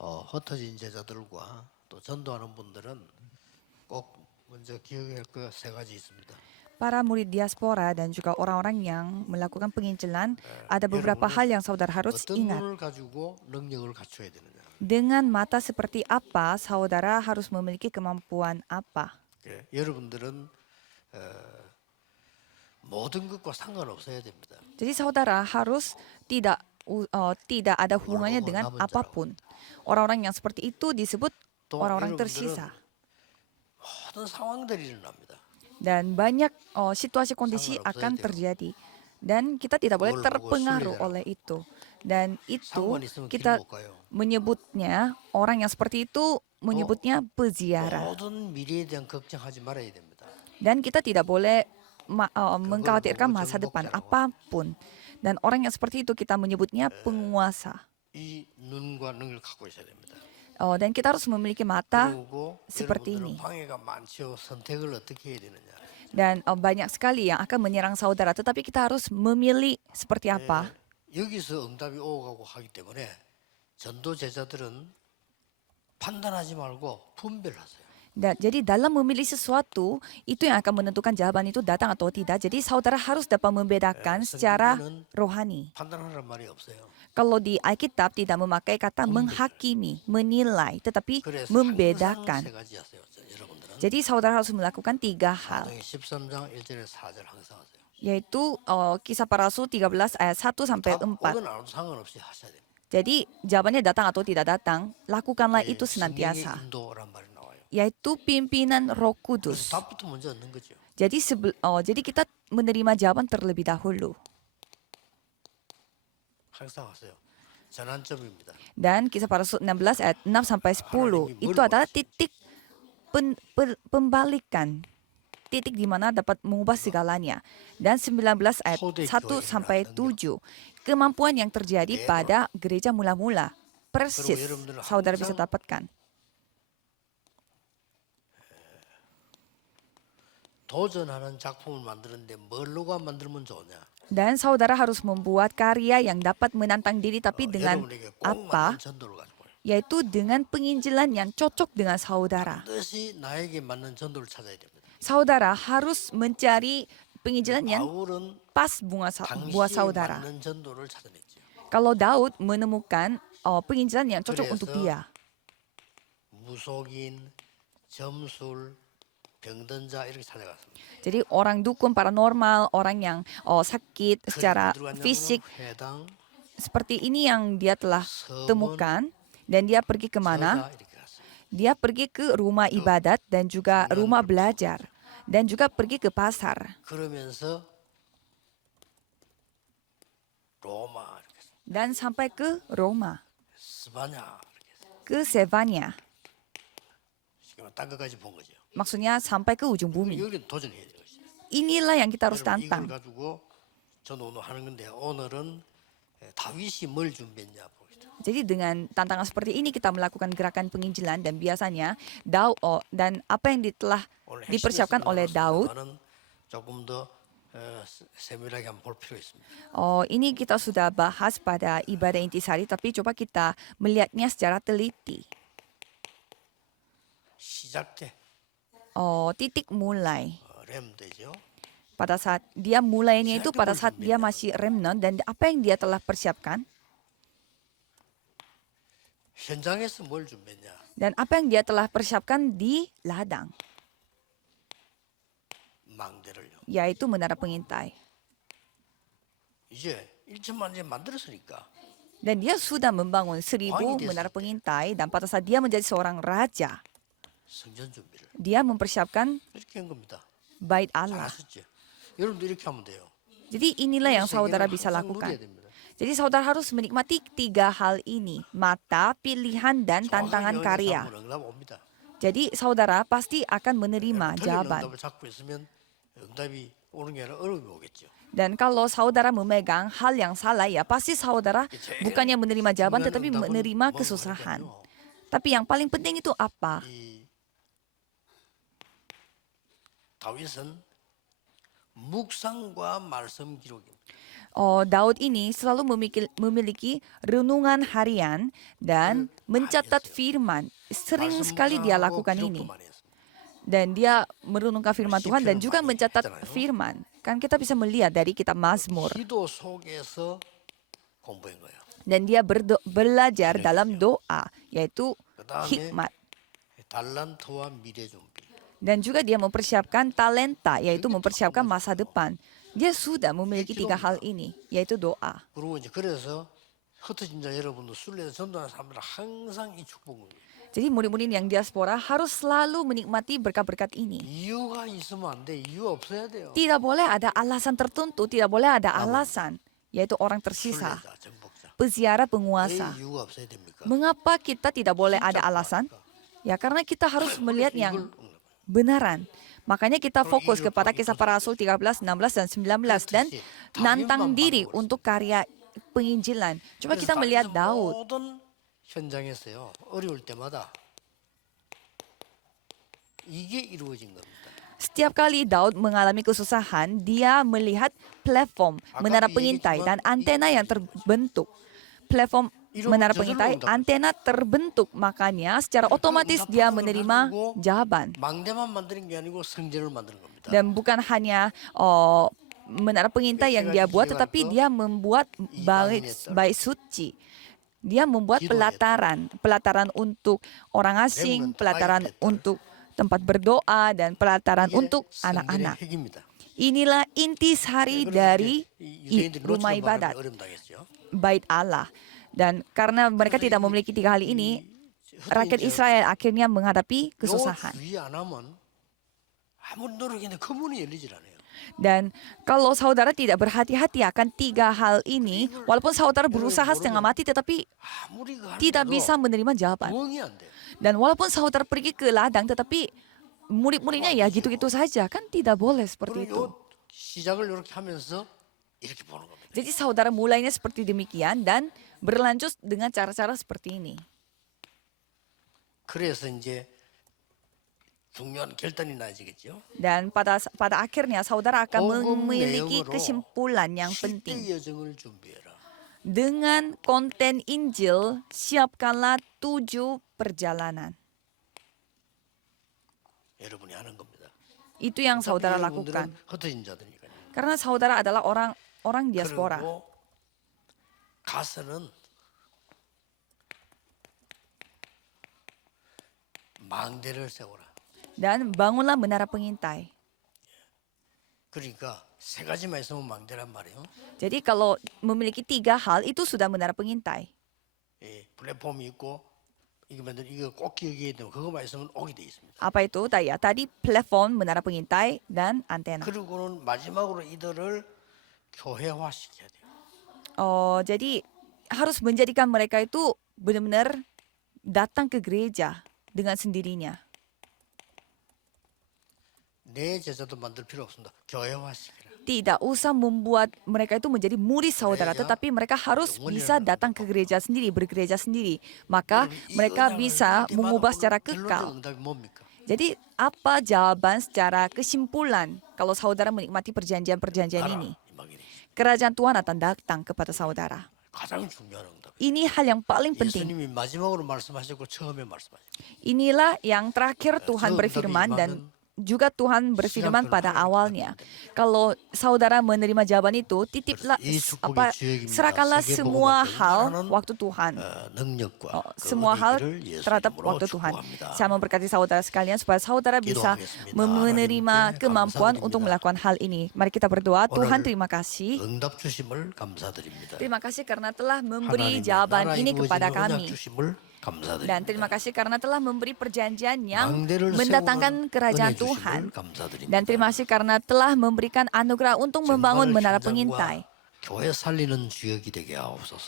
흩어진 제자들과 또 전도하는 분들은 꼭 먼저 기억해야 할 그 세 가지 있습니다. Para murid diaspora dan juga orang-orang yang melakukan penginjilan, ada beberapa 여러분은 hal yang saudara harus 어떤 ingat. 눈을 가지고 능력을 갖춰야 되느냐. Dengan mata seperti apa, saudara harus memiliki kemampuan apa. 여러분들은 모든 것과 상관없어야 됩니다. Jadi saudara harus tidak ada hubungannya dengan apapun. Orang-orang yang seperti itu disebut 또 orang-orang 여러분들은 tersisa. 모든 상황들이 일어납니다. Dan banyak situasi kondisi 상관없어야 akan 돼요. terjadi. Dan kita tidak boleh 그걸 보고 terpengaruh 순례라고. oleh itu. Dan itu 상관 있으면 길 kita 못 가요. menyebutnya, orang yang seperti itu menyebutnya peziarah. 모든 미래에 대한 걱정하지 말아야 됩니다. Dan kita tidak boleh mengkhawatirkan 보고 masa depan 정복자라고. apapun. Dan orang yang seperti itu kita menyebutnya penguasa. 이 눈과 능을 갖고 있어야 됩니다. Dan kita harus memiliki mata 그리고 seperti 여러분들은 ini. 방해가 많죠. 선택을 어떻게 해야 되느냐. Dan banyak sekali yang akan menyerang saudara, tetapi kita harus memilih seperti apa. 여기서 응답이 오가고 하기 때문에 전도 제자들은 판단하지 말고 분별하세요. Jadi dalam memilih sesuatu, itu yang akan menentukan jawaban itu datang atau tidak. Jadi saudara harus dapat membedakan secara rohani. 판단하라는 말이 없어요. Kalau di Alkitab tidak memakai kata menghakimi, menilai, tetapi 그래서 항상 membedakan. 세 가지 하세요. 여러분들은 Jadi saudara harus melakukan 3 hal, 사도행전 13장 1절에 4절 항상 하세요. yaitu Kisah Para Rasul 13 ayat 1 sampai 답 4. 오든 안 오든 상관없이 하셔야 됩니다. Jadi jawabannya datang atau tidak datang, lakukanlah itu 성령의 senantiasa, 인도란 말이 나와요. yaitu pimpinan Roh 그래서 Kudus. 답부터 먼저 얻는 거죠. Jadi kita menerima jawaban terlebih dahulu. 항상 하세요. 전환점입니다. Dan Kisah Para Rasul 16 ayat 6 sampai 10 itu adalah titik pembalikan. Titik di mana dapat mengubah segalanya. Dan 19 ayat 1 sampai 7. Kemampuan yang terjadi pada gereja mula-mula. Persis saudara bisa dapatkan. 도전하는 작품을 만드는데 뭘로가 만들면 좋냐? Dan saudara harus membuat karya yang dapat menantang diri tapi dengan 여러분에게 꼭 apa? 맞는 전도를 가지고 와요. Yaitu dengan penginjilan yang cocok dengan saudara. 반드시 나에게 맞는 전도를 찾아야 됩니다. Saudara harus mencari penginjilan yang 바울은 pas buat 당시에 saudara. 맞는 전도를 찾아냈죠. Kalau Daud menemukan penginjilan yang cocok untuk 그래서 dia. 무속인, 점술, 병든자 이렇게 찾아갔습니다. Jadi orang dukun paranormal, orang yang sakit secara 어디로 갔냐면은 fisik, 회당, seperti ini yang dia telah temukan. Dan dia pergi kemana? 저자 이렇게 갔어요. Dia pergi ke rumah ibadat dan juga rumah belajar. Dan juga pergi ke pasar. 그러면서 로마 이렇게 했어요. Dan sampai ke Roma, 스바냐 이렇게 했어요. ke Sevania. 지금 딴 것까지 본 거죠. Maksudnya sampai ke ujung bumi. 여기는 도전해야 되는 거죠. Inilah yang kita harus 여러분, 이걸 tantang. 가지고 저는 오늘 하는 건데 오늘은 다윗이 뭘 준비했냐 봅시다. Jadi dengan tantangan seperti ini kita melakukan gerakan penginjilan dan biasanya dan apa yang telah 오늘 dipersiapkan oleh Daud. 핵심은 조금 더 세밀하게 한번 볼 필요가 있습니다. Ini kita sudah bahas pada ibadah intisari, tapi coba kita melihatnya secara teliti. 시작 때 Titik mulai. 렘되죠. Pada saat dia mulainya itu pada saat dia masih remnant dan apa yang dia telah persiapkan 현장에서 뭘 준비했냐? dan apa yang dia telah persiapkan di ladang, 망대를요. yaitu menara pengintai. 이제 1천만 개 만들었으니까 Dan dia sudah membangun 1000 menara pengintai dan pada saat dia menjadi seorang raja, 성전 준비를 dia mempersiapkan 이렇게 한 겁니다. bait Allah. 잘하셨죠? 여러분도 이렇게 하면 돼요. Jadi inilah yang saudara 세계는 bisa 항상 lakukan. 누려야 됩니다. Jadi saudara harus menikmati 3 hal ini, mata, pilihan, dan tantangan 정확하게 karya. 영역에서 한번 응답 옵니다. Jadi saudara pasti akan menerima 틀린 jawaban. 응답을 잡고 있으면 응답이 오는 게 아니라 어려움이 오겠죠. Dan kalau saudara memegang hal yang salah, ya pasti saudara bukannya menerima jawaban tetapi menerima kesusahan. Tapi yang paling penting itu apa? 이 다윗은 묵상과 말씀 기록입니다. Daud ini selalu memiliki renungan harian dan mencatat firman. Sering sekali dia lakukan ini. Dan dia merenungkan firman Tuhan dan juga mencatat firman. Kan kita bisa melihat dari kitab Mazmur. 기도 속에서 공부한 거예요. Dan dia belajar dalam doa, yaitu hikmat. 달란트와 미래 준비. Dan juga dia mempersiapkan talenta, yaitu mempersiapkan masa depan. Dia sudah memiliki 3 hal ini, yaitu doa. 그리고 이제 그래서 흩어진 자 여러분도 순례에서 전도하는 사람들 항상 이 축복을. Jadi murid-murid yang diaspora harus selalu menikmati berkat-berkat ini. 이유가 있으면 안 돼. 이유 없어야 돼요. Tidak boleh ada alasan tertentu, tidak boleh ada alasan, yaitu orang tersisa, 순례자, 정복자. peziarah, 왜 penguasa. 이유가 없어야 됩니까? Mengapa kita tidak boleh ada alasan? Ya karena kita harus melihat yang benaran. Makanya kita fokus kepada Kisah Para Rasul 13, 16, dan 19 dan nantang diri untuk karya penginjilan. Coba kita melihat Daud. 모든 현장에서요. 어려울 때마다 이게 이루어진 겁니다. Setiap kali Daud mengalami kesusahan, dia melihat platform menara pengintai dan antena yang terbentuk. Platform menara pengintai, antena terbentuk, makanya secara otomatis dia menerima jawaban. 망대만 만드는 게 아니고 성전을 만드는 겁니다. Dan bukan hanya menara pengintai yang dia buat, tetapi dia membuat bait suci. Dia membuat pelataran untuk orang asing, pelataran untuk tempat berdoa, dan pelataran untuk anak-anak. Inilah intisari dari rumah ibadat, bait Allah. Dan karena mereka tidak memiliki 3 hal ini, rakyat Israel akhirnya menghadapi kesusahan. Dan kalau saudara tidak berhati-hati akan 3 hal ini, walaupun saudara berusaha setengah mati, tetapi tidak bisa menerima jawaban. Dan walaupun saudara pergi ke ladang, tetapi murid-muridnya ya gitu-gitu saja, kan tidak boleh seperti itu. Jadi saudara mulainya seperti demikian dan berlanjut dengan cara-cara seperti ini. 그래서 이제 중요한 결단이 나지겠죠. Dan pada akhirnya saudara akan memiliki kesimpulan yang penting. 여정을 준비해라. Dengan konten Injil, siapkanlah 7 perjalanan. 여러분이 하는 겁니다. Itu yang saudara lakukan. 흩어진 자들이니까요. Karena saudara adalah orang diaspora. 그리고 가서는 망대를 세워라. Dan bangunlah menara pengintai. 그러니까 3가지만 있으면 망대란 말이에요. Jadi kalau memiliki 3 hal itu sudah menara pengintai. 예, 플랫폼이 있고 이거 꼭 기억해야 되면 그거만 있으면 오게 돼 있습니다. Apa itu? Tadi platform, menara pengintai, dan antena. 그리고는 마지막으로 이들을 교회화 시켜야 돼요. Jadi harus menjadikan mereka itu benar-benar datang ke gereja dengan sendirinya. 내 제자도 만들 필요 없습니다. 교회화 시켜라. Tidak usah membuat mereka itu menjadi murid saudara, tetapi mereka harus bisa datang ke gereja sendiri, bergereja sendiri. Maka mereka bisa mengubah secara kekal. Jadi apa jawaban secara kesimpulan kalau saudara menikmati perjanjian-perjanjian ini? Kerajaan Tuhan akan datang kepada saudara. 가장 중요한 응답. Ini hal yang paling penting. 예수님이 마지막으로 말씀하셨고 처음에 말씀하셨고. Inilah yang terakhir Tuhan berfirman dan juga Tuhan berfirman pada awalnya. Kalau saudara menerima jawaban itu, serahkanlah semua hal waktu Tuhan. Semua hal terhadap waktu Tuhan. Saya memberkati saudara sekalian supaya saudara bisa menerima kemampuan untuk melakukan hal ini. Mari kita berdoa. Tuhan, terima kasih. Terima kasih karena telah memberi jawaban ini kepada kami. Dan terima kasih karena telah memberi perjanjian yang mendatangkan kerajaan Tuhan. Dan terima kasih karena telah memberikan anugerah untuk membangun menara pengintai.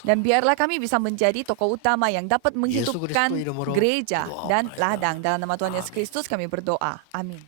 Dan biarlah kami bisa menjadi tokoh utama yang dapat menghidupkan gereja dan ladang. Dalam nama Tuhan Yesus Kristus kami berdoa. Amin.